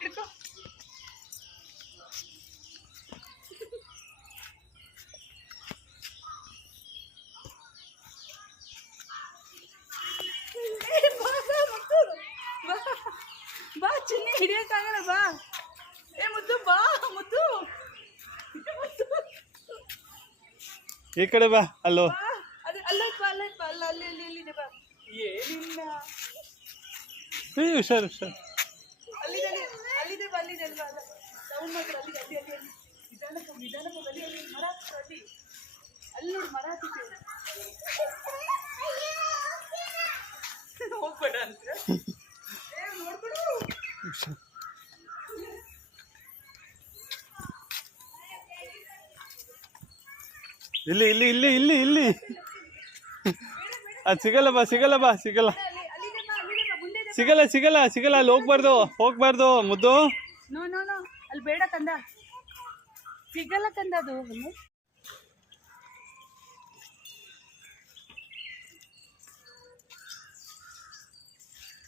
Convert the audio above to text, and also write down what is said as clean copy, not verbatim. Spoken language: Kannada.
ಹಿಡ್ಕೊ. ಬಾ ಚಿನ್ನಿ, ಹಿಡಿಯಕ್ಕಾಗಲ್ಲ. ಬಾ ಏ ಮುದ್ದು, ಬಾ ಮುದ್ದು. ಈ ಕಡೆ ಬಾ. ಅಲ್ಲೋ ಅಲ್ಲೈತ್ ಬಾ, ಅಲ್ಲೈತ್ ಬಾ. ಅಲ್ಲಿದೆ ಬಾ. ಏನಿಲ್ಲ, ಹುಷಾರು ಹುಷಾರು. ಅಲ್ಲಿದೆ ಬಾ. ಸೌಂಡ್ ಮಾತ್ರ. ಅಲ್ಲಿ ನಿಧಾನಪ್ಪ ಬಲಿ. ಅಲ್ಲಿ ಮರ ಹತ್ತಿ. ಅಲ್ಲಿ ನೋಡಿ, ಮರ ಹತ್ತಿದೆ. ಹೋಗ್ಬೇಡ ಅಂತ ನೋಡ್ಬಿಡು. ಇಲ್ಲಿ ಇಲ್ಲಿ ಇಲ್ಲಿ ಇಲ್ಲಿ ಇಲ್ಲಿ ಅದು ಸಿಗಲ್ಲ ಬಾ, ಸಿಗಲ್ಲ ಬಾ, ಸಿಗಲ್ಲ ಸಿಗಲ್ಲ. ಅಲ್ಲಿ ಹೋಗ್ಬಾರ್ದು ಮುದ್ದು. ನೋ ಅಲ್ಲಿ ಬೇಡ ಕಂದ, ಸಿಗಲ್ಲ ಕಂದ ಅದು.